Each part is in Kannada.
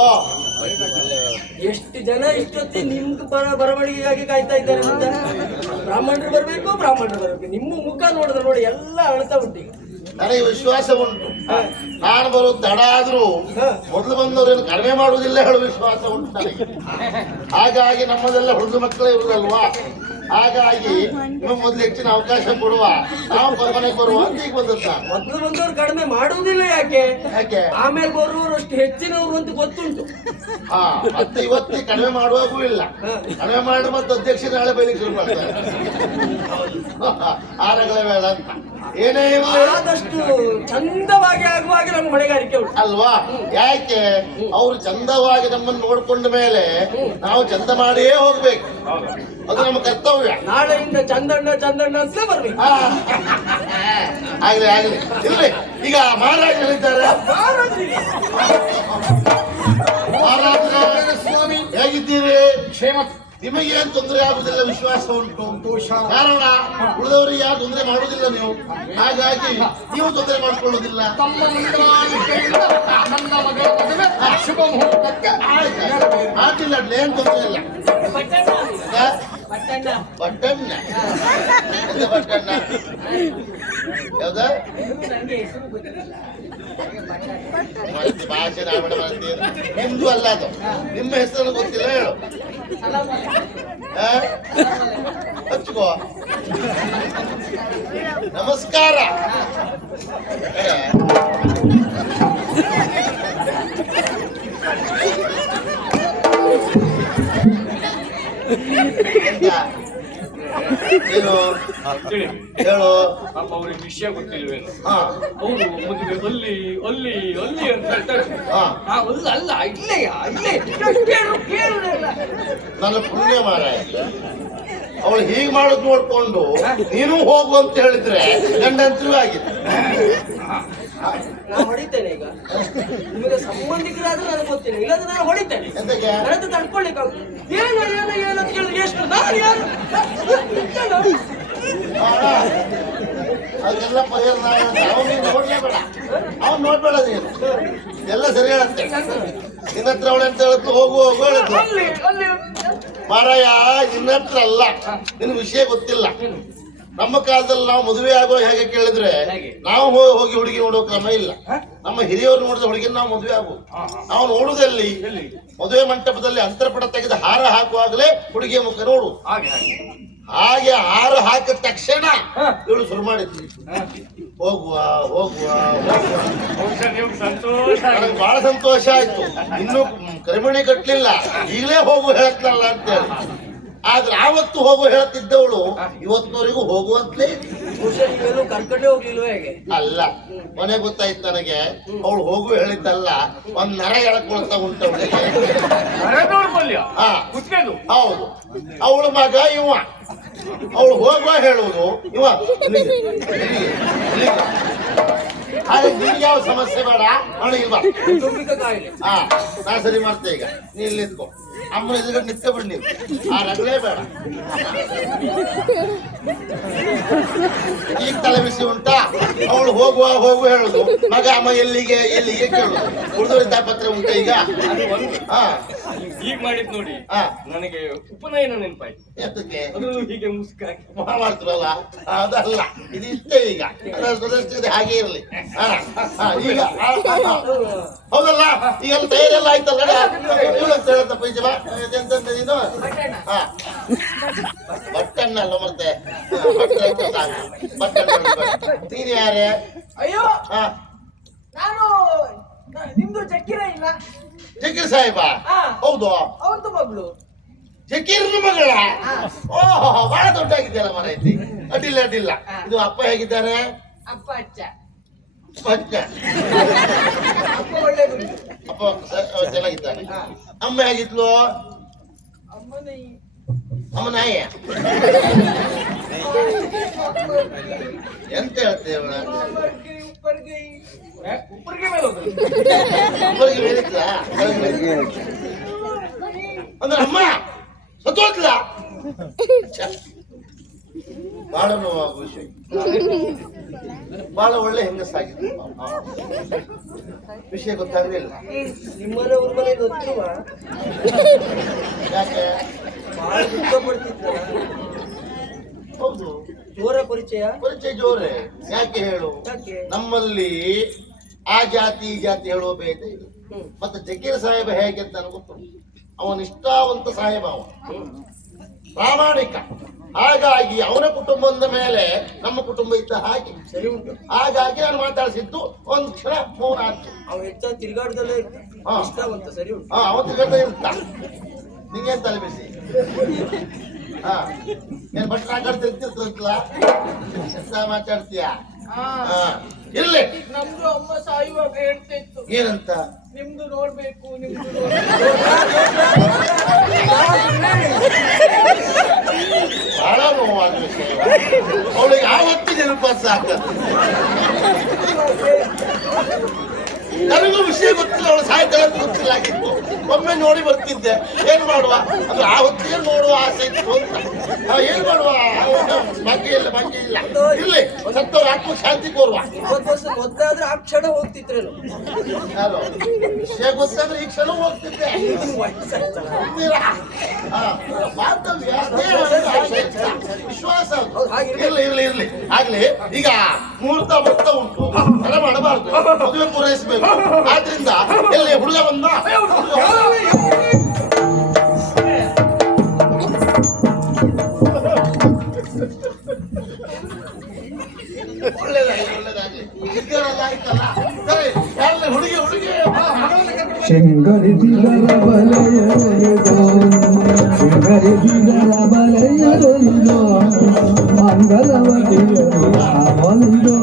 ಓ ಎಷ್ಟು ಜನ ಇಷ್ಟೊತ್ತಿ ನಿಮ್ಗೆ ಬರವಣಿಗೆಗಾಗಿ ಕಾಯ್ತಾ ಇದ್ದಾರೆ ಅಂತ. ಬ್ರಾಹ್ಮಣರು ಬರ್ಬೇಕು. ನಿಮ್ಮ ಮುಖ ನೋಡಿದ್ರೆ ನೋಡಿ ಎಲ್ಲ ಅಳ್ತಾ ಉಂಟು ಈಗ. ನನಗೆ ವಿಶ್ವಾಸ ಉಂಟು. ನಾನು ಬರೋದು ತಡ ಆದ್ರೂ ಮೊದಲು ಬಂದವರೇನು ಕಡಿಮೆ ಮಾಡುವುದಿಲ್ಲ ಹೇಳುವ ವಿಶ್ವಾಸ ಉಂಟು ನನಗೆ. ಹಾಗಾಗಿ ನಮ್ಮದೆಲ್ಲ ಹುಡುಗ ಮಕ್ಕಳೇ ಇರುವುದಲ್ವಾ, ಹಾಗಾಗಿ ನಿಮ್ಮ ಮೊದಲು ಹೆಚ್ಚಿನ ಅವಕಾಶ ಕೊಡುವ, ನಾವು ಕೊನೆಗೆ ಬರುವ ಅಂತ ಈಗ ಬಂದದ್ದು. ಮೊದಲು ಬಂದವರು ಕಡಿಮೆ ಮಾಡುವುದಿಲ್ಲ ಯಾಕೆ? ಯಾಕೆ ಆಮೇಲೆ ಬರುವವರು ಅಷ್ಟು ಹೆಚ್ಚಿನವರು ಅಂತ ಗೊತ್ತುಂಟು. ಹಾ, ಮತ್ತೆ ಇವತ್ತೇ ಕಡಿಮೆ ಮಾಡುವಾಗೂ ಇಲ್ಲ. ಕಡಿಮೆ ಮಾಡಿ ಮತ್ತೆ ಅಧ್ಯಕ್ಷ ನಾಳೆ ಬೈಲಿಕ್ಕೆ ಶುರು ಮಾಡ್ತಾರೆ. ಆರಗಳ ಬೇಡ ಅಂತ ಏನೇ ಆದಷ್ಟು ಚಂದವಾಗಿ ಆಗುವಾಗ ನಮ್ಮ ಹೊಣೆಗಾರಿಕೆ ಉಂಟು ಅಲ್ವಾ? ಯಾಕೆ ಅವ್ರು ಚಂದವಾಗಿ ನಮ್ಮನ್ನು ನೋಡ್ಕೊಂಡ ಮೇಲೆ ನಾವು ಚಂದ ಮಾಡಿಯೇ ಹೋಗ್ಬೇಕು, ಅದು ನಮ್ಮ ಕರ್ತವ್ಯ. ನಾಳೆಯಿಂದ ಚಂದಣ್ಣ ಅಂತ ಬರ್ಬೇಕು. ಆಗ್ಲಿ ಇರ್ಲಿ. ಈಗ ಮಹಾರಾಜ ಹೇಳಿದ್ದಾರೆ. ಸ್ವಾಮಿ ಹೇಗಿದ್ದೀರಿ? ಕ್ಷೇಮ. ನಿಮಗೆ ಏನ್ ತೊಂದರೆ ಆಗುದಿಲ್ಲ ವಿಶ್ವಾಸ ಉಂಟು. ಕಾರಣ ಉಳಿದವರಿಗೆ ಯಾರು ತೊಂದರೆ ಮಾಡುವುದಿಲ್ಲ ನೀವು, ಹಾಗಾಗಿ ನೀವು ತೊಂದರೆ ಮಾಡಿಕೊಳ್ಳುವುದಿಲ್ಲ. ಆಟಿಲ್ಲ ಏನ್ ತೊಂದರೆ ಇಲ್ಲ. ಬಟ್ಟಣ್ಣ ಯಾವ್ದ ಭಾಷೆ ನಾವಿಡ ಮಾಡ್ತೀವಿ. ನಿಮ್ದು ಅಲ್ಲ ಅದು, ನಿಮ್ಮ ಹೆಸರು ಗೊತ್ತಿಲ್ಲ ಹೇಳು. ಹಚ್ಕೋ. ನಮಸ್ಕಾರ. ಏನು ಹೇಳು. ಅವ್ರಿಗೆ ವಿಷಯ ಗೊತ್ತಿಲ್ವೇನು? ಹಾ, ಅವರು ಮದುವೆ ಅಲ್ಲಿ ಅಂತ ಹೇಳ್ತಾರೆ. ಅಲ್ಲ ಇಲ್ಲೇ ನನ್ನ ಪುಣ್ಯ ಮಾರಾಯ. ಅವಳು ಹೀಗೆ ಮಾಡೋದು ನೋಡ್ಕೊಂಡು ನೀನು ಹೋಗು ಅಂತ ಹೇಳಿದ್ರೆ ಗಂಡಂತೂ ಆಗಿದೆ. ನಾನು ಹೊಡಿತೇನೆ ಈಗ. ನಿಮಗೆ ಸಂಬಂಧಿಕರಾದ್ರೆ ನನಗೆ ಗೊತ್ತಿಲ್ಲ, ಇಲ್ಲಾಂದ್ರೆ ನಾನು ಹೊಡಿತೇನೆ. ನನಗೆ ತಡ್ಕೊಳ್ಳಿಕ್ಕೆ ಏನು ಅಂತ ಕೇಳಿದ್ರೆ ಎಷ್ಟು ನಾನು ಯಾರು ಅದೆಲ್ಲ ಪರಿಹಾರ ಅವನಿಗೆ ನೋಡ್ಲೇಬೇಡ, ಅವ್ನು ನೋಡ್ಬೇಡ. ನೀನು ಎಲ್ಲ ಸರಿ ಹೇಳತ್ತೆ. ನಿನ್ನ ಹತ್ರ ಅವಳು ಅಂತ ಹೇಳುತ್ತೆ ಹೋಗು ಹೇಳಿದ್ರು ಮಾರಾಯ. ನಿನ್ನ ಹತ್ರ ಅಲ್ಲ, ನಿನ್ನ ವಿಷಯ ಗೊತ್ತಿಲ್ಲ. ನಮ್ಮ ಕಾಲದಲ್ಲಿ ನಾವು ಮದುವೆ ಆಗೋ ಹೇಗೆ ಕೇಳಿದ್ರೆ ನಾವು ಹೋಗಿ ಹುಡುಗಿ ನೋಡೋ ಕ್ರಮ ಇಲ್ಲ. ನಮ್ಮ ಹಿರಿಯವರು ನೋಡಿದ ಹುಡುಗಿ ನಾವು ಮದುವೆ ಆಗ್ಬೋದು. ನಾವು ನೋಡುವುದಲ್ಲಿ ಮದುವೆ ಮಂಟಪದಲ್ಲಿ ಅಂತರ್ಪಟ ತೆಗೆದು ಹಾರ ಹಾಕುವಾಗಲೇ ಹುಡುಗಿಯ ಮುಖ ನೋಡು. ಹಾಗೆ ಹಾರ ಹಾಕಿದ ತಕ್ಷಣ ಇವಳು ಶುರು ಮಾಡಿದ್ವಿ ಹೋಗುವ. ನನಗೆ ಬಹಳ ಸಂತೋಷ ಆಯ್ತು. ಇನ್ನು ಕರಿಮಣಿ ಕಟ್ಲಿಲ್ಲ, ಈಗಲೇ ಹೋಗು ಹೇಳತ್ಲಲ್ಲ ಅಂತೇಳಿ. ಆದ್ರೆ ಆವತ್ತು ಹೋಗು ಹೇಳುತ್ತಿದ್ದವಳು ಇವತ್ತಿನವರೆಗೂ ಹೋಗುವಂತಲೇ ಕರ್ಕೊಂಡೇ ಹೋಗ್ಲಿಲ್ವ ಹೇಗೆ? ಅಲ್ಲ, ಮನೆ ಗೊತ್ತಾಯ್ತು ನನಗೆ. ಅವಳು ಹೋಗು ಹೇಳಿದ್ದಲ್ಲ, ಒಂದ್ ನರ ಎಳ್ಕೊಳ್ತಾ ಉಂಟವಳಿಗೆ. ಹೌದು, ಅವಳ ಮಗ ಇವ. ಅವಳು ಹೋಗುವ ಹೇಳುವುದು ಇವ. ಹಾಗೆ ನಿನ್ಗೆ ಯಾವ ಸಮಸ್ಯೆ ಬೇಡ, ಅವಳಿಗಿಲ್ವಾ? ಹಾ, ನಾ ಸರಿ ಮಾಡ್ತೇ. ಈಗ ನೀ ಇಲ್ಲಿ ನಿಂತ್ಕೊ, ಅಮ್ಮನ ಎದುರುಗಡೆ ನಿಂತ್ಕೊಬಿಡಿ. ನೀವು ಆ ರಗಲೇ ಬೇಡ. ಈಗ ತಲೆ ಬಿಸಿ ಉಂಟಾ? ಅವಳು ಹೋಗು ಹೇಳುದು, ಮಗ ಅಮ್ಮ ಎಲ್ಲಿಗೆ ಕೇಳುದು. ಉಳಿದವರಿದ್ದ ಪತ್ರ ಉಂಟ ಈಗ? ಈಗ ಮಾಡಿದ್ ನೋಡಿ ನನಗೆ ಉಪನಯನ ನೆನಪಾಯ್ತು. ಎತ್ತಕ್ಕೆ ಅದರಲ್ಲೂ ಹೀಗೆ ಮುಸ್ಕಾಕಿ ಮಾಡ್ತಾರಲ್ಲ, ಅದಲ್ಲ ಇದು ಇಷ್ಟೇ. ಈಗ ಹಾಗೆ ಇರಲಿ. ಈಗ ಹೌದಲ್ಲ, ಈಗೆಲ್ಲ ತಯಾರೆಲ್ಲ ಆಯ್ತಲ್ಲ. ಹೇಳತ್ತಪ್ಪ ಈಜವ ಎಂತಂದ ನೀನು? ಬಟ್ಟಣ್ಣ ಅಲ್ಲ ಮತ್ತೆ ಬಟ್ಟಣ್ಣ. ನೀನು ಯಾರೇ? ಅಯ್ಯೋ, ನಾನು ನಿಮ್ದು ಜಕ್ಕಿರ ಇಲ್ಲ. ಜಕೀರ್ ಸಾಹೇಬ? ಹೌದು, ಅವ್ರದ್ದು ಮಗಳು. ಜಕೀರ್ನ ಮಗಳ? ಓಹೋ, ಬಹಳ ದೊಡ್ಡ ಆಗಿದೆಯಲ್ಲ ಮರ ಐತಿ. ಅಡ್ಡಿಲ್ಲ. ಇದು ಅಪ್ಪ ಹೇಗಿದ್ದಾರೆ? ಅಪ್ಪ ಅಚ್ಚ. ಅಪ್ಪ ಚೆನ್ನಾಗಿದ್ದಾನೆ. ಅಮ್ಮ ಹೇಗಿದ್ಲು? ಅಮ್ಮ ನಾಯ ಎಂತ ಹೇಳ್ತೇವ? ಅಂದ್ರೆ ಅಮ್ಮ ಸತ್ತೋದ್ಲ. ಬಹಳ ನೋವಾಗುವ ವಿಷಯ. ಬಹಳ ಒಳ್ಳೆ ಹೆಂಗಸಾಗಿತ್ತು. ವಿಷಯ ಗೊತ್ತಾಗ್ಲಿಲ್ಲ. ನಿಮ್ಮನೆ ಊರ್ ಮನೆ ಗೊತ್ತಿರುವ ಯಾಕೆ? ಬಹಳ ದುಃಖ ಪಡ್ತಿದ್ರಲ್ಲ. ಹೌದು, ಜೋರ ಪರಿಚಯ ಜೋರೆ. ಯಾಕೆ ಹೇಳು? ಯಾಕೆ? ನಮ್ಮಲ್ಲಿ ಆ ಜಾತಿ ಈ ಜಾತಿ ಹೇಳುವ ಭೇದ ಇದೆ. ಮತ್ತೆ ಜಕೀರ್ ಸಾಹೇಬ ಹೇಗೆ ಅಂತ ನನಗೆ ಗೊತ್ತು. ಅವನ ನಿಷ್ಠಾವಂತ ಸಾಹೇಬ, ಅವ ಪ್ರಾಮಾಣಿಕ. ಹಾಗಾಗಿ ಅವನ ಕುಟುಂಬ ಅಂದ ಮೇಲೆ ನಮ್ಮ ಕುಟುಂಬ ಇದ್ದ ಹಾಗೆ ಸರಿ ಉಂಟು. ಹಾಗಾಗಿ ನಾನು ಮಾತಾಡಿಸಿದ್ದು ಒಂದ್ ಕ್ಷಣ ಮೌನ ಆಯ್ತು. ಅವ ಹೆಚ್ಚ ತಿರುಗಾಟದಲ್ಲೇ ಹಾ. ಇಷ್ಟವಂತ. ಸರಿ ಉಂಟು. ಅವತ್ತು ಗಂಟ ಇರ್ತ ನಿಂಗೇನ್ ತಲೆ ಬಿಸಿ. ಹಾ, ಏನ್ ಭಟ್ರ ಆಟಾಡ್ತಿರ್ತಿರ್ತಲ್ಲ, ಎಂತ ಮಾತಾಡ್ತೀಯ? ಇರ್ಲಿ. ನಮ್ದು ಅಮ್ಮ ಸಾಯುವಾಗ ಹೇಳ್ತಿತ್ತು, ಏನಂತ? ನಿಮ್ದು ನೋಡ್ಬೇಕು, ನಿಮ್ದು ಬಹಳ ನೋವಾದ ವಿಷಯ. ಅವಳಿಗೆ ಆವತ್ತು ನೆನಪ ಸಾಕ. ನನಗೂ ವಿಷಯ ಗೊತ್ತಿಲ್ಲ, ಅವಳು ಸಾಯ್ತಾಳೆ ಅಂತ ಗೊತ್ತಿಲ್ಲ ಆಗಿತ್ತು. ಒಮ್ಮೆ ನೋಡಿ ಬರ್ತಿದ್ದೆ. ಏನ್ ಮಾಡುವ ಅದು ಆ ಹೊತ್ತಿಗೆ ನೋಡುವ ಆಸೆ ಇತ್ತು ಅಂತ. ಏನ್ ಮಾಡುವ, ಭಾಗ್ಯ ಇಲ್ಲ. ಇರ್ಲಿ, ಸತ್ತವ್ರ ಆತ್ಮ ಶಾಂತಿ ಕೋರುವ. 20 ವರ್ಷ ಮೊದಲಾದ್ರೆ ಆ ಕ್ಷಣ ಹೋಗ್ತಿದ್ರೇನು? ಯಾರು? ವಿಷಯ ಗೊತ್ತಾದ್ರೆ ಈ ಕ್ಷಣ ಹೋಗ್ತಿದ್ದೆ. ಬಾಂಧವ್ಯ, ಆಸೆ ಇತ್ತ, ವಿಶ್ವಾಸ. ಇರ್ಲಿ ಆಗ್ಲಿ. ಈಗ ಮುಹೂರ್ತ ಬರ್ತಾ ಉಂಟು, ತಡ ಮಾಡಬಾರ್ದು, ಮದುವೆ ಪೂರೈಸಬೇಕು. ಆದ್ರಿಂದ ಎಲ್ಲಿ ಹುಡುಗ ಬಂದ? ಒಳ್ಳೇದಾಗ್ಲಿ. ಆಯ್ತಲ್ಲ, ಸರಿ. ಹುಡುಗಿ ಶೃಂಗರಿ ದಿಗರ ಬಲಯದೋ, ಶೃಂಗರಿ ದಿಗರ ಬಲಯದೋ, ಮಂಗಲವತಿಯರು ಅವನಿದೋ.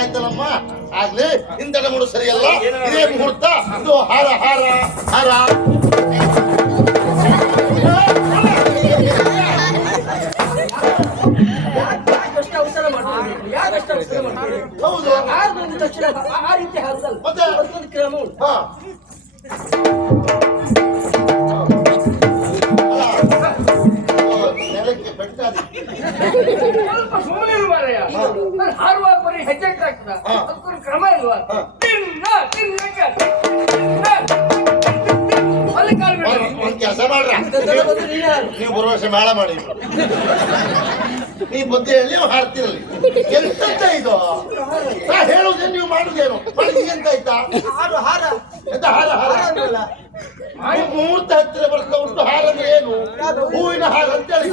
ಆಯ್ತಲ್ಲಮ್ಮ, ಆಗ್ಲಿ. ಹಿಂದೆಡೆ ಮೂಡು ಸರಿಯಲ್ಲ, ಇದೇ ಮುಹೂರ್ತ. ಇದು ಹಾರ ಹಾರ ಹಾರ. ಯಾಕಷ್ಟು ಅವಸರ ಮಾಡ್ಕೊಂಡು ಯಾಕಷ್ಟು ಅವಸರ ಮಾಡ್ಕೊಂಡು? ಹೌದು. ಹಾರು ಬಂದ ತಕ್ಷಣ ಆ ರೀತಿ ಹಾರದಲ್ಲ, ಮತ್ತೆ? ಅದಕ್ಕೊಂದು ಕ್ರಮ ಉಂಟು. ಹಾ, ನೆಲಕ್ಕೆ ಬೆಟ್ಟಾದ. ಸ್ವಲ್ಪ ಸುಮ್ಮನೆ ಮಾರಯ್ಯ. ನಾನು ಹಾರುವಾಗ ಬರೀ ಹೆಜ್ಜೆ ಆಗ್ತದ, ಅದಕ್ಕೊಂದು ಕ್ರಮ ಇಲ್ವಾ? ಅಲ್ಲಿ ಕಾಲು ಬಿಡಿ. ಒಂದ್ ಕೆಲಸ ಮಾಡ್ರ, ಬಂದ್ರೆ ನೀನು ಯಾರು? ನೀವು ಭರವಸೆ ಮೇಳ ಮಾಡಿ. ನೀ ಬುದ್ಧಿ ಹೇಳಿ ನೀವು ಹಾಡ್ತಿರಲಿ. ಎಂತ ಇದು? ನಾ ಹೇಳುದೇನು, ನೀವು ಮಾಡುದೇನು? ಎಂತ ಆಯ್ತಾ? ಹಾರು ಹಾರ ಎಂತ ಹಾರ ಹಾರ ಅಂದ್ರಲ್ಲ. ಮುಹೂರ್ತ ಹತ್ತಿರ ಬರ್ತಾ ಉಂಟು. ಹಾರ ಅಂದ್ರೆ ಏನು? ಹೂವಿನ ಹಾರ ಅಂತ ಹೇಳಿ.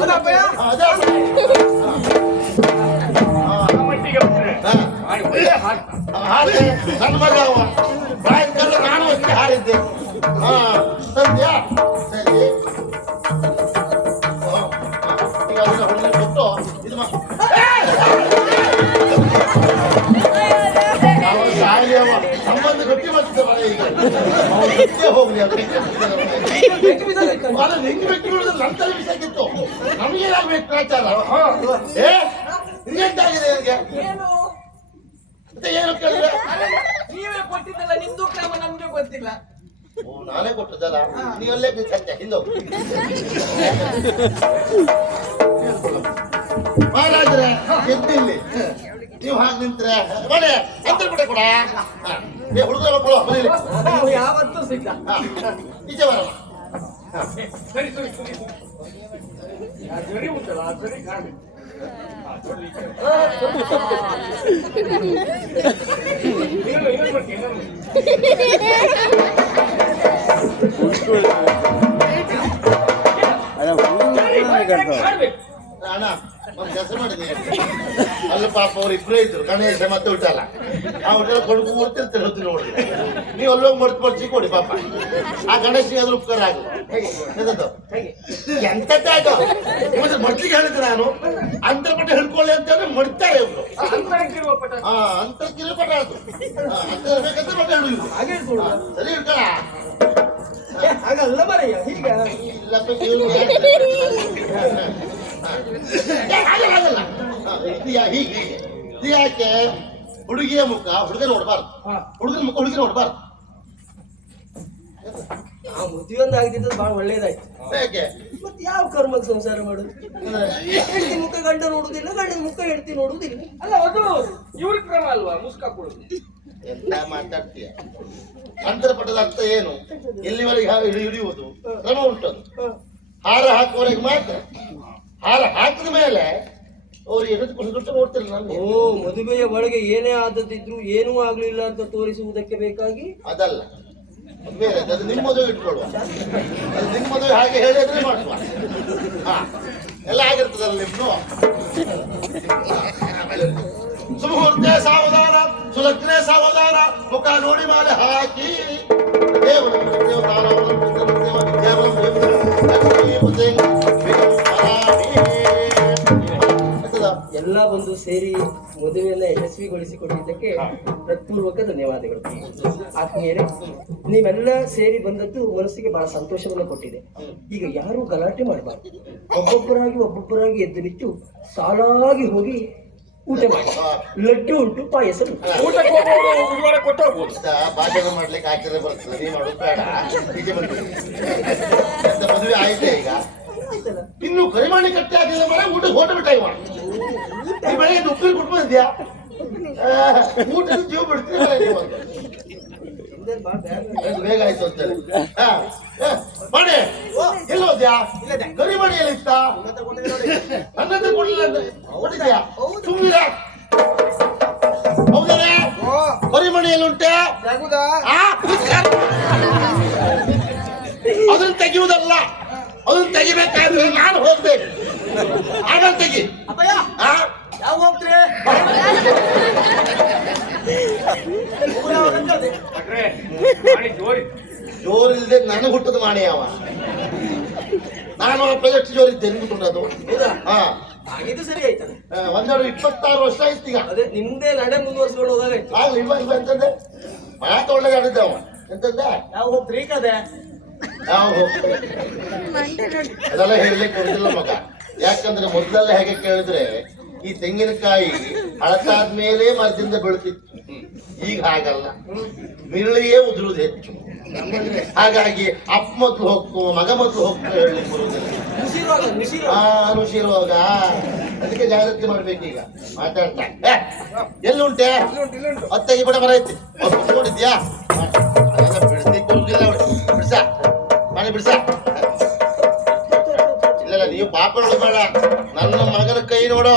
ಆ ಮಟ್ಟಿಗೆ ಬಂದ್ರೆ ಒಳ್ಳೆ ಹಾಡು. ಹಾಗೆ ನನ್ನ ಮಗ ಅವ ಪ್ರಾಯಕ್ಕಲ್ಲ, ನಾನು ಅಷ್ಟೇ ಹಾರಿದ್ದೆ. ಹಾ, ಸದ್ಯಾ ಸರಿ. ಈಗ ಅದನ್ನ ಹುಡುಗಿ ಕೊಟ್ಟು ಇದು ಸಾಯಿ ಅವ ಸಂಬಂಧ ಗಟ್ಟಿ ಮಾಡ್ತಿದ್ದ ಮನೆ. ಈಗ ಅವನು ಗಟ್ಟಿ ಹೋಗ್ಲಿ, ಅದು ಅಲ್ಲ, ನಿಂಗೆ ಬೆಟ್ಟಿ ಬಿಡುದು ನಂತರ ವಿಷಯಕ್ಕಿತ್ತು. ನಮಗೇನಾಗ್ಬೇಕು ಆಚಾರ? ಎಂತಾಗಿದೆ ನನಗೆ ಮತ್ತೆ ಏನು ಕೇಳಿದ್ರೆ? ನೀವೇ ಕೊಟ್ಟಿದ್ದಲ್ಲ, ನಿಮ್ದು ಕ್ರಮ ನಮ್ಗೆ ಗೊತ್ತಿಲ್ಲ. ಓ, ನಾನೇ ಕೊಟ್ಟದಲ್ಲ. ನೀವಲ್ಲೇ ಸತ್ಯ ಹಿಂದೋಗಿ. ಮಹಾರಾಜರೇ, ಎದ್ದಿಲ್ಲಿ ನೀವು ಹಾಗೆ ನಿಂತ್ರೆ ಮನೆ ಅಂತ ಬಿಡ ಕೊಡ. ಹುಡುಗರ ಮಕ್ಕಳು ಮನೇಲಿ ನಾವು ಯಾವತ್ತೂ ಸಿದ್ಧ. ನಿಜ ಬರಲ್ಲ. ಸರಿ ಸರಿ ಉಂಟಲ್ಲ, ಸರಿ ಕಾಣಿ. ಅಣ್ಣ, ಒಂದು ಕೆಲಸ ಮಾಡಿದೆ. ಅಲ್ಲಿ ಪಾಪ ಅವ್ರು ಇಬ್ಬರೇ ಇದ್ರು, ಗಣೇಶ ಮತ್ತೆ ಉಂಟಲ್ಲ. ಆ ಹೋಟೆಲ್ ಕೊಡುಗು ಮೂರ್ತಿರ್ತಾರೆ ಹೊತ್ತು ನೋಡಿ. ನೀವು ಅಲ್ಲೋಗಿ ಮಡ್ಸಿ ಕೊಡಿ ಪಾಪ. ಆ ಗಣೇಶನಿಗೆ ಅದ್ರ ಉಪಕಾರ ಆಗ ಎಂತದ್ದು ಮಡ್ಲಿಕ್ಕೆ ಹೇಳಿದ್ದೆ ನಾನು. ಅಂತರ್ಪಟ್ಟ ಹಿಡ್ಕೊಳ್ಳಿ ಅಂತಂದ್ರೆ ಮಡ್ತಾರೆ ಇವ್ರು. ಹಾ, ಅಂತರ್ಕಿರೋ ಪಟ ಅದು. ಅಂತರ್ಬೇಕಂತ ಪಟ ಹಿಡಿದ್ರು. ಹಾಗೆ ಇಟ್ಕೊಡು. ಸರಿ ಹಿಡ್ಕಳ. ಹಾಗಲ್ಲ ಮರಯ್ಯ, ಹೀಗ ಇಲ್ಲಪ್ಪ ಆಗಲ್ಲ. ಹೀಗೆ ಇದು ಯಾಕೆ? ಹುಡುಗಿಯ ಮುಖ ಹುಡುಗ ನೋಡ್ಬಾರ್ದು, ಹುಡುಗನ ಮುಖ ಹುಡುಗಿ ನೋಡ್ಬಾರ್ದು. ಆ ಮದುವೆ ಒಂದು ಆಗದಿದ್ದು ಬಹಳ ಒಳ್ಳೇದಾಯ್ತು. ಹೇಗೆ ಮತ್ತೆ ಯಾವ ಕರ್ಮಕ್ಕೆ ಸಂಸಾರ ಮಾಡೋದು? ಅಂದ್ರೆ ಹೆಂಡತಿ ಮುಖ ಗಂಡ ನೋಡುದಿಲ್ಲ, ಗಂಡನ ಮುಖ ಹೆಂಡತಿ ನೋಡುವುದಿಲ್ಲ. ಅಲ್ಲ ಅದು ಇವ್ರ ಕ್ರಮ ಅಲ್ವಾ ಮುಸ್ಕ ಕೊಡುದು? ಎಂತ ಮಾತಾಡ್ತೀಯ? ಅಂತರಪಟ್ಟದ ಅರ್ಥ ಏನು? ಎಲ್ಲಿವರೆಗೆ ಹಿಡಿಯುವುದು ಕ್ರಮ ಉಂಟದು. ಹಾರ ಹಾಕುವವರೆಗೆ ಮಾತ್ರ. ಹಾರ ಹಾಕಿದ ಮೇಲೆ ಅವ್ರು ಎದುರು ದುಡ್ಡು ನೋಡ್ತಿಲ್ಲ ನಮ್ಗೆ. ಓ, ಮದುವೆಯ ಒಳಗೆ ಏನೇ ಆದದಿದ್ರು ಏನೂ ಆಗ್ಲಿಲ್ಲ ಅಂತ ತೋರಿಸುವುದಕ್ಕೆ ಬೇಕಾಗಿ ಅದಲ್ಲ, ಮದುವೆ ಅದು ನಿಮ್ಮ ಮದುವೆ ಇಟ್ಕೊಳ್ಳುವ. ಅದು ನಿಮ್ಮ ಮದುವೆ ಹಾಗೆ ಹೇಳಿದ್ರೆ ಮಾಡುವ. ಹಾ, ಎಲ್ಲ ಆಗಿರ್ತದಲ್ಲ ನಿಮ್ನು. ಸುಮುಹೂರ್ತೆ ಸಾವಧಾನ, ಸುಲಗ್ನೆ ಸಾವಧಾನ, ಮುಖ ನೋಡಿ ಮಾಲೆ ಹಾಕಿ ಎಲ್ಲ ಬಂದು ಸೇರಿ ಮದುವೆಯನ್ನ ಯಶಸ್ವಿಗೊಳಿಸಿಕೊಟ್ಟಿದ್ದಕ್ಕೆ ಹೃತ್ಪೂರ್ವಕ ಧನ್ಯವಾದಗಳು. ಆತ್ಮೀಯರೇ, ನೀವೆಲ್ಲ ಸೇರಿ ಬಂದದ್ದು ಮನಸ್ಸಿಗೆ ಬಹಳ ಸಂತೋಷವನ್ನು ಕೊಟ್ಟಿದೆ. ಈಗ ಯಾರು ಗಲಾಟೆ ಮಾಡಬಾರ್ದು. ಒಬ್ಬೊಬ್ಬರಾಗಿ ಎದ್ದು ನಿಂತು ಸಾಲಾಗಿ ಹೋಗಿ ಊಟ ಮಾಡಿ. ಲಡ್ಡು ಉಂಟು, ಪಾಯಸ ಉಂಟು. ಊಟಕ್ಕೆ ಹೋಗೋರು ಉಡುಗೊರೆ ಕೊಟ್ಟು ಹೋಗ್ಬೋದು. ಭಾಷಣ ಮಾಡ್ಲಿಕ್ಕೆ ಆಶ್ಚರ್ಯ ಬರ್ತದೆ. ನೀ ಮಾಡೋದು ಬೇಡ. ಹೀಗೆ ಬಂದ್ಬಿಡಿ. ಮದುವೆ ಆಯ್ತೆ ಈಗ, ಆಯ್ತಲ್ಲ? ಇನ್ನು ಕರಿಮಾಣಿ ಕಟ್ಟಿ ಆಗಿಲ್ಲ ಮನೆ ಊಟ ಹೋಟ ಬಿಟ್ಟ ಇವ. ಈ ಬೆಳಗ್ಗೆ ಉಪ್ಪಿನ ಕೊಟ್ಟು ಬಂದ್ಯಾ? ಊಟದ ಜೀವ ಬಿಡ್ತೀನಿ ಬೇಗ ಆಯ್ತು ಅಂತೇಳಿ. ಮಾಡಿ ಎಲ್ಲಿ ಹೋದ್ಯಾ? ಕರಿಮಣಿ ಎಲ್ಲಿ ಇತ್ತ? ನನ್ನತ್ರ ಕೊಡ್ಲಿಲ್ಲ ಅಂದ್ರೆ ಕೊಟ್ಟಿದ್ಯಾ? ಸುಮ್ಮನಿರ. ಹೌದೇ? ಕರಿಮಣಿ ಎಲ್ಲಿ ಉಂಟೆ? ಅದನ್ನ ತೆಗೆಯುವುದಲ್ಲ, ಅದನ್ನ ತೆಗಿಬೇಕಾದ್ರೆ ನಾನು ಹೋಗ್ಬೇಕು. ಆಮೇಲೆ ತೆಗಿ. ಯಾವ ಹೋಗ್ತೀರಿ? ಜೋರಿಲ್ಲದೆ ನನಗೆ ಹುಟ್ಟದ ಮಾಡಿ ಅವ. ನಾನು ಪ್ರೊಜೆಕ್ಟ್ ಜೋರಿದ್ದೇನೆ ನಿಂತ್ಕೊಂಡದು. ಹಾ, ಆಗಿದ್ದು ಸರಿ ಆಯ್ತಲ್ಲ. ಒಂದೆರಡು 26 ವರ್ಷ ಆಯ್ತು ಈಗ. ಅದೇ ನಿಮ್ದೇ ನಡೆ ಮುಂದುವರ್ಸ್ಕೊಂಡು ಹೋದಾಗ ಆಗ್ಲಿ ಇವ ಎಂತಂದೆ ಮಾತು ಒಳ್ಳೆದ ಆಡಿದ್ದ ಅವ. ಎಂತಂದ ಯಾವ ಹೋಗ್ತೀರಿ ಕದೆ? ನಾವು ಹೋಗ್ತೇವೆ ಅದೆಲ್ಲ ಹೇಳಲಿಕ್ಕೆ ಬರುದಿಲ್ಲ ಮಗ. ಯಾಕಂದ್ರೆ ಮೊದಲೆಲ್ಲ ಹೇಗೆ ಕೇಳಿದ್ರೆ ಈ ತೆಂಗಿನಕಾಯಿ ಹಳತಾದ್ಮೇಲೆ ಮರದಿಂದ ಬೆಳೆತಿತ್ತು. ಈಗ ಹಾಗಲ್ಲ, ಮಿರಳಿಯೇ ಉದುರುದು ಹೆಚ್ಚು. ಹಾಗಾಗಿ ಅಪ್ಪ ಮೊದ್ಲು ಹೋಗ್ತು, ಮಗ ಮೊದ್ಲು ಹೋಗ್ತು ಹೇಳಲಿಕ್ಕೆ ಬರುದಿಲ್ಲ. ಅನುಶೀರುವಾಗ ಅದಕ್ಕೆ ಜಾಗ್ರತೆ ಮಾಡ್ಬೇಕೀಗ. ಮಾತಾಡ್ತಾ ಎಲ್ಲುಂಟೆ? ಅತ್ತಗೆ ಬಿಡ ಮರ ಐತಿ ನೋಡಿದ್ಯಾ? ಅದೆಲ್ಲ ಬಿಡಿಸ್ಲಿಕ್ಕೆ ಬರುದಿಲ್ಲ. ಬಿಡ್ಸ ಮನೆ ಬಿಡ್ಸ. ಇಲ್ಲ ನೀವು ಪಾಪ ಬೇಡ. ನನ್ನ ಮಗನ ಕೈ ನೋಡೋ,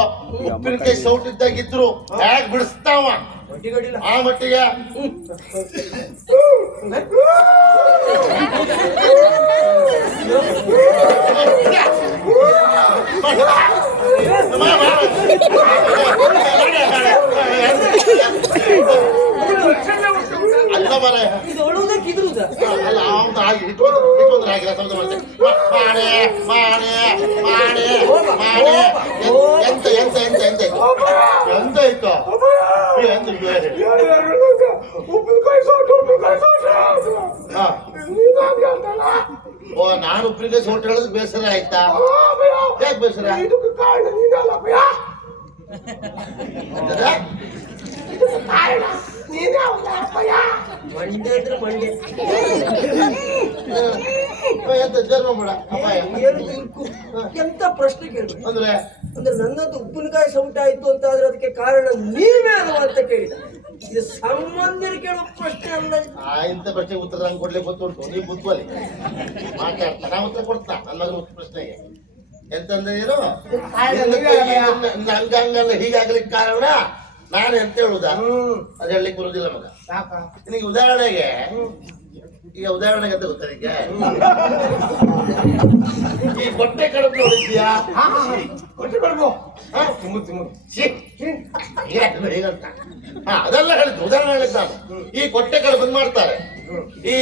ಉಪ್ಪಿನಕಾಯಿ ಸೌಟಿದ್ದಾಗಿದ್ರು ಹೇಗ್ ಬಿಡಿಸ್ತಾವ ಆ ಮಟ್ಟಿಗೆ. ಅಲ್ಲ ಮರ ಅಲ್ಲ ಅವ್ನು ಹಾಗೆ ಇಟ್ಕೊಂಡ್ರೆ ಆಗಿಲ್ಲ. ಸೌದೆ ಮಾಡ್ತೇನೆ ಮಾಡೆ ಮಾಡೆ ಮಾಡೆ ಮಾಡೆ. ಎಂತ ಎಂತ ಎಂತ ಎಂತ ಎಂತ ಆಯ್ತು? ಓ, ನಾನು ಉಪ್ಪಿನಕಾಯಿ ಸೋಟ್ ಹೇಳೋದಕ್ಕೆ ಬೇಸರ ಆಯ್ತಾ? ಯಾಕೆ ಬೇಸರ? ಮಂಡ್ಯ ಅಂದ್ರೆ ಮಂಡ್ಯ. ಎಂತ ಜನ್ಮ ಮಾಡ ಅಪಾಯ ಎಂತ ಪ್ರಶ್ನೆ ಕೇಳ್ಬೇಕು ಅಂದ್ರೆ ನನ್ನದು ಉಪ್ಪಿನಕಾಯಿ ಸೌಟ ಆಯ್ತು ಅಂತ ಆದ್ರೆ ಅದಕ್ಕೆ ಕಾರಣ ನೀವೇ ಅಲ್ವಾ ಅಂತ ಕೇಳಿದ. ಇದು ಸಂಬಂಧಿರು ಕೇಳೋ ಪ್ರಶ್ನೆ ಅಲ್ಲ. ಇಂಥ ಪ್ರಶ್ನೆಗೆ ಉತ್ತರ ನಂಗೆ ಕೊಡ್ಲಿಕ್ಕೆ ಗೊತ್ತುಂಟು. ನೀವು ಬುದ್ಧಲ್ಲಿ ಮಾತಾಡ್ತಾ ನಾ ಉತ್ತರ ಕೊಡ್ತಾ ನನ್ನ ಮಗನ ಪ್ರಶ್ನೆಗೆ. ಎಂತಂದ್ರೆ ಏನು ಹಂಗಲ್ಲ ಹೀಗಾಗ್ಲಿಕ್ಕೆ ಕಾರಣ ನಾನು ಎಂತ ಹೇಳುದ ಅದು ಹೇಳಲಿಕ್ಕೆ ಬರುದಿಲ್ಲ ಮಗ. ನಿನಗೆ ಉದಾಹರಣೆಗೆ ಈಗ ಉದಾಹರಣೆಗೆ ಅಂತ ಗೊತ್ತಾ ನಿಮಗೆ? ಈ ಕೊಟ್ಟೆ ಕಡುಬು ನೋಡಿದ್ಯಾ? ಕೊಟ್ಟೆ ಕಡುಬು ಹೇಗಂತ ಅದೆಲ್ಲ ಹೇಳಿದ್ದು ಉದಾಹರಣೆ ಹೇಳಿದ್ದು ನಾನು. ಈ ಕೊಟ್ಟೆ ಕಡುಬು ಮಾಡ್ತಾರೆ. ಈ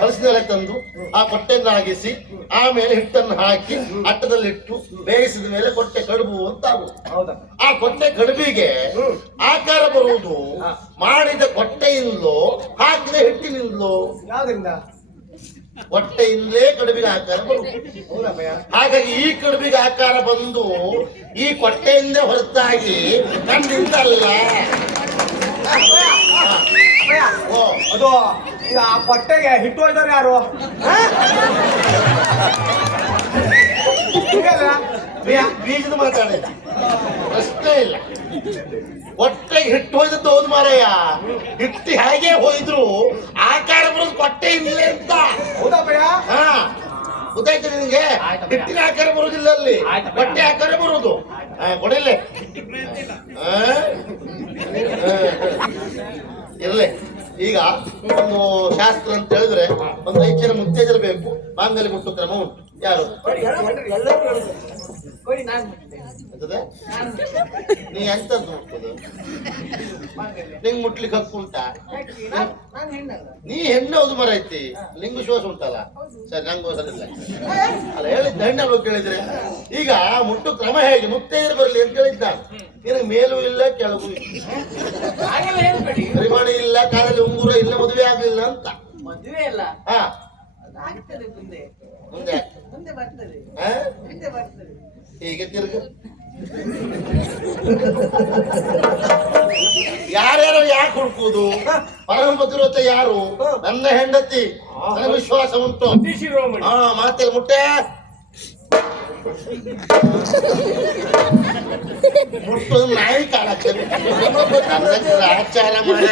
ಹಲಸಿನೆಲೆ ತಂದು ಆ ಕೊಟ್ಟೆಯನ್ನು ಹಾಗಿಸಿ ಆಮೇಲೆ ಹಿಟ್ಟನ್ನು ಹಾಕಿ ಅಟ್ಟದಲ್ಲಿಟ್ಟು ಬೇಯಿಸಿದ ಮೇಲೆ ಕೊಟ್ಟೆ ಕಡುಬು ಅಂತ ಆಗುದು. ಆ ಕೊಟ್ಟೆ ಕಡುಬಿಗೆ ಆಕಾರ ಬರುವುದು ಮಾಡಿದ ಕೊಟ್ಟೆಯಿಂದಲೋ ಹಾಕಿದ ಹಿಟ್ಟಿನಿಂದಲೋ? ಯಾವ್ದ್ರಿಂದ? ಹೊಟ್ಟೆಯಿಂದಲೇ ಕಡುಬಿಗೆ ಆಕಾರ ಬರುವುದು. ಹಾಗಾಗಿ ಈ ಕಡುಬಿಗೆ ಆಕಾರ ಬಂದು ಈ ಕೊಟ್ಟೆಯಿಂದ ಹೊರತಾಗಿ ನನ್ನಿಂದ ಅಲ್ಲ. ಅದು ಈಗ ಆ ಕೊಟ್ಟೆಗೆ ಹಿಟ್ಟು ಹೋಯ್ದವ್ರು ಯಾರು? ಹೀಗಲ್ಲ? ಬೀಜದ ಮಾತಾಡಿದ ಅಷ್ಟೇ ಇಲ್ಲ. ಹೊಟ್ಟೆಗೆ ಹಿಟ್ಟು ಹೋಯ್ದದ್ದು ಹೌದು ಮಾರಯ್ಯ. ಹಿಟ್ಟು ಹೇಗೆ ಹೋಯ್ದ್ರು ಆಕಾರ ಬರೋದು ಕೊಟ್ಟೆಯಿಂದಲೇ ಅಂತ. ಹೌದಾ ಭಯ? ಹಾ ಗೊತ್ತಾಯ್ತು ನಿನಗೆ? ಹಿಟ್ಟಿನ ಆಕಾರ ಬರುವುದಿಲ್ಲ ಅಲ್ಲಿ, ಹೊಟ್ಟೆ ಆಕಾರ ಬರುವುದು. ಕೊಡಿಲ್ಲ ಇರ್ಲಿ. ಈಗ ಒಂದು ಶಾಸ್ತ್ರ ಅಂತ ಹೇಳಿದ್ರೆ ಒಂದು 5 ಜನ ಮುತ್ತೈದೆಯರು ಬೇಕು. ಮಾಂಗಲ್ಯ ಮುಟ್ಟು ಕ್ರಮ ಉಂಟು. ಯಾರು ಎಲ್ಲರೂ ಹೇಳುದು. ಕೊಡಿ ನಾನು ಮುಟ್ತೇನೆ. ಅಂತದೆ? ನೀ ಎಂತದ್ದು ಮುಟ್ಟುದು? ನಿಂಗ್ ಮುಟ್ಲಿಕ್ಕೆ ಹಕ್ಕು ಉಂಟಾ? ನಾನು ಹೆಣ್ಣಲ್ಲ. ನೀ ಹೆಣ್ಣು ಹೌದು ಮರ ಐತಿ, ಲಿಂಗ ಶ್ವಾಸ ಉಂಟಲ್ಲ. ಸರಿ ನಂಗೋಸರಿಲ್ಲ ಅಲ್ಲ ಹೇಳಿದ್ದ ಹೆಣ್ಣಲ್ವ ಕೇಳಿದ್ರೆ. ಈಗ ಮುಟ್ಟು ಕ್ರಮ ಹೇಗೆ ಮುತ್ತೈದೆಯರು ಬರಲಿ ಅಂತ ಹೇಳಿದ್ದ. ನಿನಗೆ ಮೇಲೂ ಇಲ್ಲ ಕೆಳಗೂ ಇಲ್ಲ, ಹಾಗೆಲ್ಲ ಹೇಳ್ಬೇಡಿ. ಪರಿಮಾಣ ಇಲ್ಲ, ಕಾಲಲ್ಲಿ ಉಂಗುರ ಇಲ್ಲ, ಮದುವೆ ಆಗ್ಲಿಲ್ಲ ಅಂತ. ಮದುವೆ ಅಲ್ಲ, ಹಾ ಆಗ್ತದೆ ಮುಂದೆ. ಮುಂದೆ ಮುಂದೆ ಬರ್ತದೆ, ಹಾ ಮುಂದೆ ಬರ್ತದೆ. ಹೀಗೆ ತಿರುಗು. ಯಾರ್ಯಾರು ಯಾಕೆ ಹುಡುಕುವುದು? ಪರಮ ಪತಿವ್ರತೆ ಯಾರು? ನನ್ನ ಹೆಂಡತಿ, ನನಗೆ ವಿಶ್ವಾಸ ಉಂಟು. ಶಿರೋಮಣಿ. ಹಾ ಮಾತೆಲ್ಲ ಮುಟ್ಟೆ ಮುಟ್ಟೋದು ನಾಯಿ ಕಾಲಕ್ಕೆ ಆಚಾರ ಮಾಡ.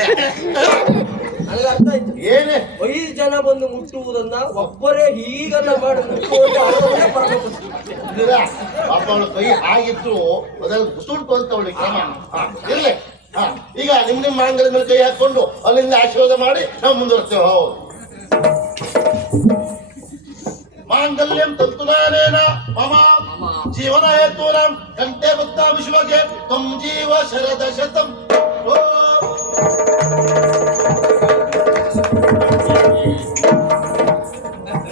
ನನಗೆ ಅರ್ಥ ಆಯ್ತು. ಏನೇ 5 ಜನ ಬಂದು ಮುಟ್ಟುವುದನ್ನ ಒಬ್ಬರೇ ಹೀಗೆಲ್ಲ ಮಾಡಿ ಮುಟ್ಟುವುದು ಅವರನ್ನೇ ಪರಮಪುತ್ರ. ಪಾಪ ಅವಳ ಕೈ ಆಗಿದ್ರು ಅದರಲ್ಲಿ ಗುಸುಂಟು ಅಂತ ಅವಳಿಗೆ ಕ್ರಮ. ಇರ್ಲಿ. ಈಗ ನಿಮ್ಮ ಮಾಂಗಲ್ಯ ಮೇಲೆ ಕೈ ಹಾಕೊಂಡು ಅಲ್ಲಿಂದ ಆಶೀರ್ವಾದ ಮಾಡಿ ನಾವು ಮುಂದುವರ್ತೇವೆ. ಹೌದು. ಮಾಂಗಲ್ಯಂ ತಂತುನಾನೇನ ಮಮ ಜೀವನ ಹೇತೂನಾಂ ಕಂಠೆ ಬದ್ಧ ವಿಶ್ವಗೆ ತ್ವಂ ಜೀವ ಶರದ ಶತಂ.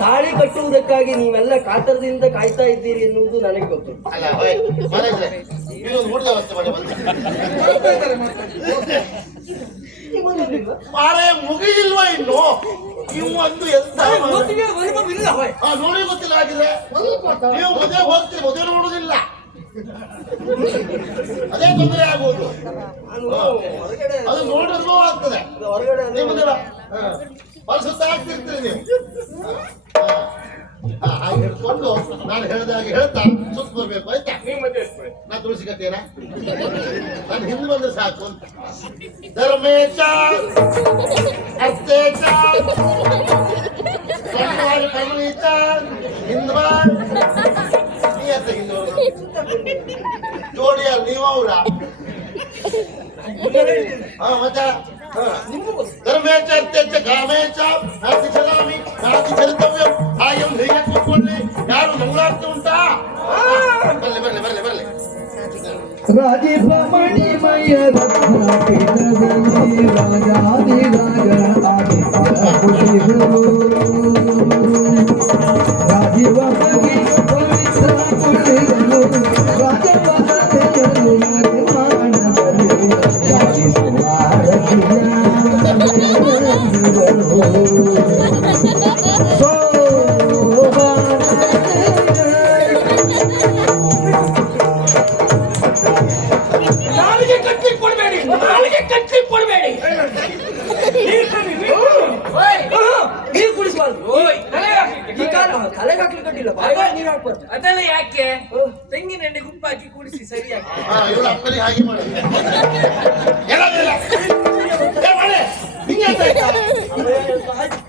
ತಾಳಿ ಕಟ್ಟುವುದಕ್ಕಾಗಿ ನೀವೆಲ್ಲ ಕಾತರದಿಂದ ಕಾಯ್ತಾ ಇದ್ದೀರಿ ಎನ್ನುವುದು ನನಗೆ ಗೊತ್ತು. ಅಲ್ಲ ಮನೆಗೆ ಇನ್ನೊಂದು ಊಟದ ವ್ಯವಸ್ಥೆ ಮಾಡಿ ಬಂದ ಮಾರೇ ಮುಗಿದಿಲ್ವಾ ಇನ್ನು? ನೀವು ಒಂದು ಎಂತ ನೋಡಿ ಗೊತ್ತಿಲ್ಲ ಆಗಿದೆ. ನೀವು ಮದುವೆ ಹೋಗ್ತೀರಿ, ಮದುವೆ ನೋಡುದಿಲ್ಲ, ಅದೇ ತೊಂದರೆ ಆಗುವುದು. ಅದು ನೋಡಿದ್ರು ಆಗ್ತದೆ. ನಿಮ್ಮದು ಪರಿಸುತ್ತ ಆಗ್ತಿರ್ತೀರಿ ನೀವು. ಹಾಗೆ ಹಿಡ್ಕೊಂಡು ನಾನು ಹೇಳಿದಾಗೆ ಹೇಳ್ತಾ ಸುತ್ತ ಬರ್ಬೇಕು. ಆಯ್ತಾ? ನೀವು ಮದುವೆ ಇಟ್ಕೊಳ್ಳಿ. ನಾ ತುಳಸಿ ಕಟ್ಟೇನ ನಾನು ಹಿಂದೆ ಬಂದ್ರೆ ಸಾಕು ಅಂತ. ಧರ್ಮೇಚ ಅರ್ಥೇಚ ಕಮಲೀಚ ಹಿಂದ್ವ ನೀ ಅಂತ ಹಿಂದೂ ಜೋಡಿಯಾರ ನೀವು ಅವ್ರ. ಹಾ ಮತ್ತೆ ಧರ್ಮೇಚ ಅರ್ಥೇಚ ಕಾಮೇಚ ನಾತಿ ಚಲಾಮಿ ನಾತಿ ಚಲಿತವ್ಯಂ. ಹಾಗೆ ಹೀಗೆ ಕೂತ್ಕೊಳ್ಳಿ. ಯಾರು ಮಂಗಳಾರತಿ ಉಂಟಾ? ಬರ್ಲಿ ಬರ್ಲಿ ಬರ್ಲಿ ಬರ್ಲಿ. ರಾಜೀವ ಮಣಿಮಯ ರತ್ನ ಪೀಠದಲ್ಲಿ ರಾಜಾದಿರಾಜ ಆದಿತ್ಯ ಪುಟಿಗಳು ರಾಜೀವ ಮಗಿ ಪವಿತ್ರ ಪುಟಿಗಳು ರಾಜಪದತೆಯರು ಮರಿಮಾಣದಲ್ಲಿ ರಾಜಿಸುವಾರತಿಯ ನಾಲಿಗೆ ಕಟ್ಟಿ ಕೊಡ್ಬೇಡಿ, ನಾಲಿಗೆ ಕಟ್ಟಿ ಕೊಡ್ಬೇಡಿ. ನೀರು ಕುಡಿಸಬಾರ್ದು. ಓಯ್, ತಲೆಗೆ ಹಾಕ್ಲಿಕ್ಕೆ. ಈ ಕಾಲ ತಲೆಗೆ ಹಾಕ್ಲಿಕ್ಕೆ ಕಟ್ಟಿಲ್ಲ, ಬಾಯಿಗೆ ನೀರು ಹಾಕ್ಬಾರ್ದು. ಅದೆಲ್ಲ ಯಾಕೆ? ತೆಂಗಿನ ಎಣ್ಣೆ ಗುಂಪಾಕಿ ಕುಡಿಸಿ ಸರಿಯಾಗಿ. ಇವಳು ಅಪ್ಪನಿಗೆ ಹಾಗೆ ಮಾಡಿ ಹಿಂಗೆ ಅಂತ ಆಯ್ತಾ?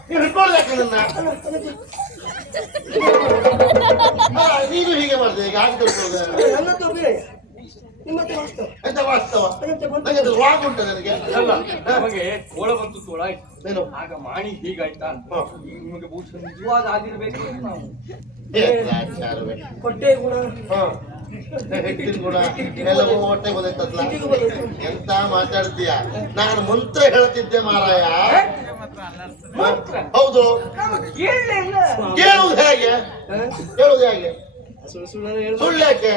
ನೀವು ಹಿಡ್ಕೊಳ್ಬೇಕು ನನ್ನ. ನೀನು ಹೀಗೆ ಮಾಡಿದೆ ಈಗ ಹಾಗೆ ನನ್ನ ಹತ್ರ ಬೇರೆ, ನಿಮ್ಮ ಹತ್ರ ವಾಸ್ತವ. ಎಂತ ವಾಸ್ತವ? ಅದಕ್ಕೆ ಬಂತು. ನನಗೆ ಅದು ವಾಗ್ ಉಂಟು ನನಗೆ. ಅಲ್ಲ, ನಮಗೆ ತೋಳ ಬಂತು ತೋಳ ಆಯ್ತು. ಏನು ಆಗ ಮಾಣಿ ಹೀಗಾಯ್ತಾ ಅಂತ. ಈಗ ನಿಮಗೆ ಬಹುಶಃ ನಿಜವಾದ ಆಗಿರ್ಬೇಕು ಅಂತ ನಾವು. ಆಚಾರವೇ. ಹೊಟ್ಟೆ ಗುಣ ಹೆಚ್ಚಿನ ಗುಣ ಎಲ್ಲವೂ ಹೊಟ್ಟೆ ಬಂದೈತಲ್ಲ. ಎಂತ ಮಾತಾಡ್ತೀಯ? ನಾನು ಮಂತ್ರ ಹೇಳ್ತಿದ್ದೆ ಮಾರಾಯ. ಹೌದು. ಕೇಳಲೇ ಇಲ್ಲ. ಕೇಳುವುದು ಹೇಗೆ? ಹೇಳುವುದು ಹೇಗೆ? ಸುಳ್ಳು ಸುಳ್ಳು ಹೇಳ. ಸುಳ್ಳು ಯಾಕೆ?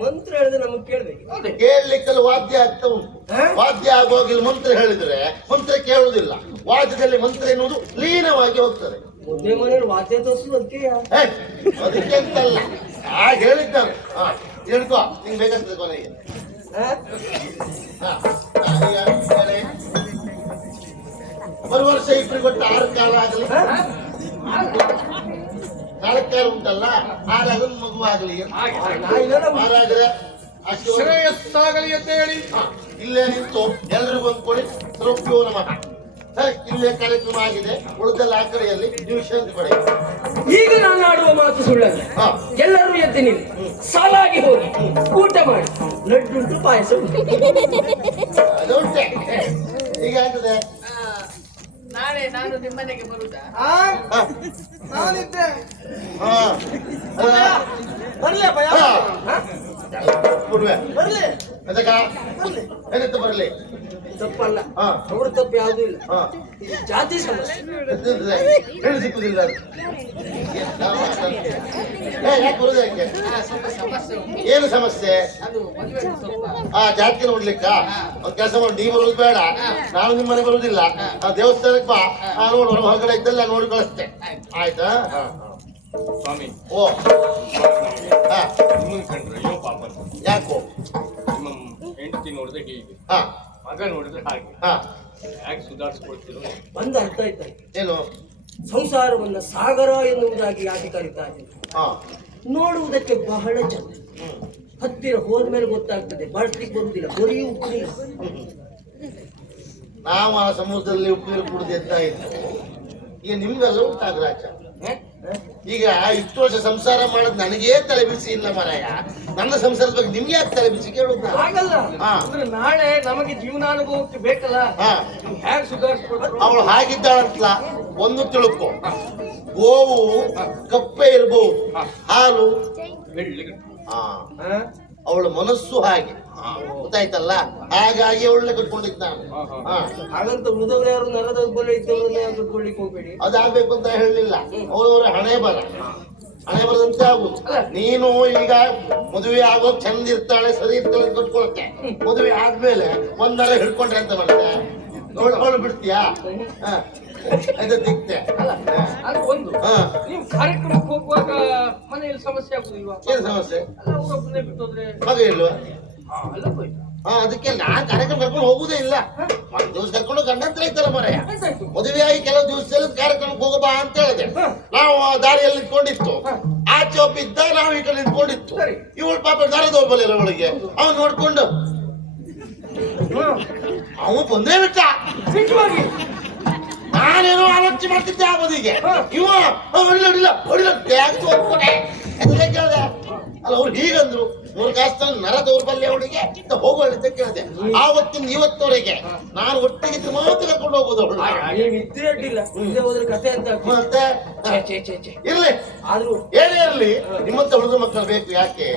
ಮಂತ್ರ ಹೇಳಿದ್ರೆ ನಮಗೆ ಕೇಳ್ಬೇಕು. ಕೇಳಲಿಕ್ಕಲ್ಲಿ ವಾದ್ಯ ಆಗ್ತಾ ಉಂಟು. ವಾದ್ಯ ಆಗೋಗಿಲ್ಲ ಮಂತ್ರ ಹೇಳಿದ್ರೆ ಮಂತ್ರ ಕೇಳುವುದಿಲ್ಲ. ವಾದ್ಯದಲ್ಲಿ ಮಂತ್ರ ಎನ್ನುವುದು ಲೀನವಾಗಿ ಹೋಗ್ತದೆ. ಮುದ್ದೆ ಮನೇಲಿ ವಾದ್ಯ ತೋರಿಸುದು ಅದಕ್ಕೆ. ಅದಕ್ಕೆ ಅಂತಲ್ಲ, ಹಾಗೆ ಹೇಳಿದ್ದಾನೆ. ಹಿಡ್ಕೋ, ನಿಂಗೆ ಬೇಕಾಗ್ತದೆ ಕೊನೆಗೆ. ಬರುವ ವರ್ಷ ಇಬ್ರು ಕೊಟ್ಟ ಆರು ಕಾಲ ಆಗಲಿ, ನಾಲ್ಕು ಕಾಲ ಉಂಟಲ್ಲ, ಆರಾಗಲು ಮಗು ಆಗಲಿ. ಮಹಾರಾಜರೇ ಆಶೀರ್ವಾದ ಶ್ರೇಯಸ್ಸಾಗಲಿ ಅಂತ ಹೇಳಿ ಇಲ್ಲೇ ನಿಂತು ಎಲ್ರಿಗೂ ಅಂದ್ಕೊಳ್ಳಿ ದ್ರವ್ಯೋ ನಮಃ. ಸರಿ, ಇಲ್ಲೇ ಕಾರ್ಯಕ್ರಮ ಆಗಿದೆ, ಉಳಿದೆಲ್ಲ ಆ ಕಡೆಯಲ್ಲಿ ನೀವು ಶಾಂತಿ ಪಡೆ. ಈಗ ನಾನು ಆಡುವ ಮಾತು ಸುಳ್ಳಲ್ಲ. ಹಾ. ಎಲ್ಲರೂ ಎದ್ದು ನಿಲ್ಲಿ, ಸಾಲಾಗಿ ಹೋಗಿ ಊಟ ಮಾಡಿ. ಲಡ್ಡುಂಟು, ಪಾಯಸ ಉಂಟು. ಅದು ಉಂಟೆ ಈಗ ಆಗ್ತದೆ. ನಾಳೆ ನಾನು ನಿಮ್ಮನೆಗೆ ಬರುದಾ? ಹಾ. ನಾನಿದ್ದೆ ಹಾ. ಬರ್ಲಿ ಅಪ್ಪಯ್ಯ ಹಾ. ಕೊಡುವೆ ಬರ್ಲಿ ಅದಕ್ಕ ಏನಿತ್ತು ಬರಲಿ. ತಪ್ಪಲ್ಲ, ಹಾ. ಅವ್ರ ತಪ್ಪು ಯಾವುದೂ ಇಲ್ಲ. ಹಾ. ಇದು ಜಾತಿ ಸಮಸ್ಯೆ. ಹೇಳಿ ಸಿಕ್ಕುದಿಲ್ಲ ಅದು. ಯಾಕೆ ಬರುದು ಯಾಕೆ? ಸ್ವಲ್ಪ ಸಮಸ್ಯೆ ಉಂಟು. ಏನು ಸಮಸ್ಯೆ? ಅದು ಮದುವೆ ಸ್ವಲ್ಪ ಜಾತಿ ನೋಡ್ಲಿಕ್ಕ ಒಂದ್ ಕೆಲಸ ಮಾಡಿ, ನೀ ಬರೋದು ಬೇಡ, ನಾನು ನಿಮ್ಮ ಮನೆ ಬರುದಿಲ್ಲ. ಆ ದೇವಸ್ಥಾನಕ್ಕೆ ಬಾ, ನೋಡು ಹೊರಗಡೆ ಇದ್ದಲ್ಲ ನೋಡಿ ಕಳಿಸ್ತೆ, ಆಯ್ತಾ? ಸ್ವಾಮಿ, ಓ ಹಾ. ನಿಮ್ಮನ್ನು ಕಂಡ್ರೆ ಅಯ್ಯೋ ಪಾಪ ಅಂತ. ಯಾಕೋ? ನಿಮ್ಮ ಹೆಂಡತಿ ನೋಡಿದ್ರೆ ಹೀಗೆ, ಹಾ ಮಗ ನೋಡಿದ್ರೆ ಹಾಗೆ. ಹಾ. ಯಾಕೆ ಸುಧಾರಿಸ್ಕೊಳ್ತಿರೋ? ಒಂದು ಅರ್ಥ ಆಯ್ತಾ? ಏನು? ಸಂಸಾರವನ್ನ ಸಾಗರ ಎನ್ನುವುದಾಗಿ ಯಾಕೆ ಕರೀತಾರೆ? ಹಾ. ನೋಡುವುದಕ್ಕೆ ಬಹಳ ಚಂದ, ಹತ್ತಿರ ಹೋದ್ಮೇಲೆ ಗೊತ್ತಾಗ್ತದೆ. ಬಳಸ್ಲಿಕ್ಕೆ ಬರುವುದಿಲ್ಲ, ಬರೀ ಉಪ್ಪು. ನಾವು ಆ ಸಮುದ್ರದಲ್ಲಿ ಉಪ್ಪು ನೀರು ಕುಡಿದು ಎತ್ತಾ ಇದ್ದೆ. ಈಗ ನಿಮ್ಗೆಲ್ಲ ಉಂಟಾಗ್ರಾಚ. ಈಗ ಇಷ್ಟು ವರ್ಷ ಸಂಸಾರ ಮಾಡೋದು ನನಗೇ ತಲೆ ಬಿಸಿ ಇಲ್ಲ ಮಾರಾಯ. ನನ್ನ ಸಂಸಾರದ ಬಗ್ಗೆ ನಿಮ್ಗೆ ಯಾಕೆ ತಲೆ ಬಿಸಿ ಕೇಳುದ? ಹಾಗಲ್ಲ, ಹಾ. ಅಂದ್ರೆ ನಾಳೆ ನಮಗೆ ಜೀವನಾನುಭವಕ್ಕೆ ಬೇಕಲ್ಲ, ಹಾ. ಹೇಗೆ ಸುಧಾರಿಸ್ಕೊಡ್ತಾರೆ? ಅವಳು ಹಾಗಿದ್ದಾಳಂತಲ ಒಂದು ತಿಳ್ಕೊ. ಗೋವು ಕಪ್ಪೆ ಇರ್ಬಹುದು, ಹಾಲು ಬೆಳ್ಳಿಗೆ ಹಾ. ಅವಳ ಮನಸ್ಸು ಹಾಗೆ, ಗೊತ್ತಾಯ್ತಲ್ಲ? ಹಾಗಾಗಿ ಅವಳನ್ನ ಕಟ್ಕೊಂಡಿದ್ದ ನಾನು. ಹಾ. ಹಾಗಂತ ಉಳಿದವರು ಯಾರು ನರದ ಬಲ ಇದ್ದವರನ್ನ ಕಟ್ಕೊಳ್ಳಿಕ್ಕೆ ಹೋಗ್ಬೇಡಿ. ಅದಾಗ್ಬೇಕು ಅಂತ ಹೇಳಲಿಲ್ಲ, ಅವರವರ ಹಣೆ ಬರ, ಹಣೆ ಬರದಂತೆ ಆಗುದು. ನೀನು ಈಗ ಮದುವೆ ಆಗೋಕ್ ಚಂದ ಇರ್ತಾಳೆ, ಸರಿ ಇರ್ತಾಳೆ ಕಟ್ಕೊಳತ್ತೆ. ಮದುವೆ ಆದ್ಮೇಲೆ ಒಂದರ ಹಿಡ್ಕೊಂಡ್ರೆ ಅಂತ ಮಾಡ್ತೆ, ನೋಡ್ಕೊಂಡು ಬಿಡ್ತೀಯಾ? ಹಾ. ಅದು ದಿಕ್ತೆ. ಅಲ್ಲ, ಅದು ಒಂದು. ಹಾ. ನೀವು ಕಾರ್ಯಕ್ರಮಕ್ಕೆ ಹೋಗುವಾಗ ಮನೆಯಲ್ಲಿ ಸಮಸ್ಯೆ ಆಗುದಿಲ್ವಾ? ಏನ್ ಸಮಸ್ಯೆ? ಅಲ್ಲ, ಅವರೊಬ್ಬನೇ ಬಿಟ್ಟೋದ್ರೆ ಮಗ ಇಲ್ವಾ? ಅಲ್ಲ ಹೋಯ್ತು. ಹಾ. ಅದಕ್ಕೆ ನಾನ್ ಕಾರ್ಯಕ್ರಮ ಕರ್ಕೊಂಡು ಹೋಗುದೇ ಇಲ್ಲ. ಒಂದ್ ದಿವಸ ಕರ್ಕೊಂಡು ಗಂಡಂತ್ರ ಇದ್ದಲ್ಲ ಮರೆಯ. ಎಂತಾಯ್ತು? ಮದುವೆ ಆಗಿ ಕೆಲವು ದಿವಸದಲ್ಲಿ ಕಾರ್ಯಕ್ರಮಕ್ಕೆ ಹೋಗಬಾ ಅಂತ ಹೇಳಿದೆ. ನಾವು ಆ ದಾರಿಯಲ್ಲಿ ನಿಂತ್ಕೊಂಡಿತ್ತು, ಆಚೆ ಒಬ್ಬ ಇದ್ದ, ನಾವು ಈ ಕಡೆ ನಿಂತ್ಕೊಂಡಿತ್ತು. ಸರಿ. ಇವಳು ಪಾಪ ದಾರದ ಬಲಿಲ್ಲ ಅವಳಿಗೆ. ಅವನು ನೋಡ್ಕೊಂಡು ಅವನು ಬಂದೇ ಬಿಟ್ಟ. ಸಿಟ್ಟುವಾಗಿ ನಾನೇನೋ ಆಲೋಚನೆ ಮಾಡ್ತಿದ್ದೆ ಆ ಬದಿಗೆ. ಇವ ಹೊಡಿಲ್ಲ ಹೊಡಿಲ್ಲ ಹೊಡಿಲ್ಲ ಬ್ಯಾಗ್ ತೋರ್ಕೊಡೆ ಅದಕ್ಕೆ ಕೇಳಿದೆ. ಅಲ್ಲ, ಅವ್ರು ಹೀಗಂದ್ರು, ಮೂರು ಕಾಸ್ತ ನರ ದೌರ್ಬಲ್ಯ ಅವಳಿಗೆ ಹೋಗುವ ಅಂತ ಕೇಳಿದೆ. ಆವತ್ತಿನ ಇವತ್ತವರೆಗೆ ನಾನು ಒಟ್ಟಿಗೆ ಮಾತು ಕರ್ಕೊಂಡು ಹೋಗುದು ಅವಳು. ನೀವು ಇದ್ರೆ ಅಡ್ಡಿಲ್ಲ, ಇಲ್ಲದೆ ಹೋದ್ರೆ ಕಥೆ ಅಂತ ಆಗ್ತದೆ. ಮತ್ತೆ ಇರ್ಲಿ, ಆದ್ರೂ ಏನೇ ಇರ್ಲಿ, ನಿಮ್ಮಂತ ಹುಡುಗ ಮಕ್ಕಳು ಬೇಕು. ಯಾಕೆ?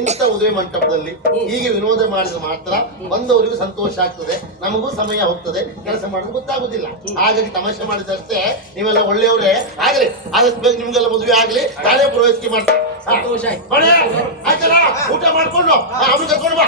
ಇಂಥ ಮದುವೆ ಮಂಟಪದಲ್ಲಿ ಹೀಗೆ ವಿನೋದ ಮಾಡಿದ್ರೆ ಮಾತ್ರ ಬಂದವರಿಗೂ ಸಂತೋಷ ಆಗ್ತದೆ, ನಮಗೂ ಸಮಯ ಹೋಗ್ತದೆ, ಕೆಲಸ ಮಾಡೋದು ಗೊತ್ತಾಗುದಿಲ್ಲ. ಹಾಗಾಗಿ ತಮಾಷೆ ಮಾಡಿದಷ್ಟೇ. ನೀವೆಲ್ಲ ಒಳ್ಳೆಯವರೇ ಆಗ್ಲಿ, ಆದಷ್ಟು ಬೇಗ ನಿಮ್ಗೆಲ್ಲ ಮದುವೆ ಆಗ್ಲಿ, ನಾನೇ ಪುರೋಹಿತಿಕೆ ಮಾಡ್ತೇನೆ. ಸಂತೋಷ ಆಯ್ತು. ಆಯ್ತಲ್ಲ, ಊಟ ಮಾಡ್ಕೊಂಡು ಅವನು ಕರ್ಕೊಂಡು ಬಾ.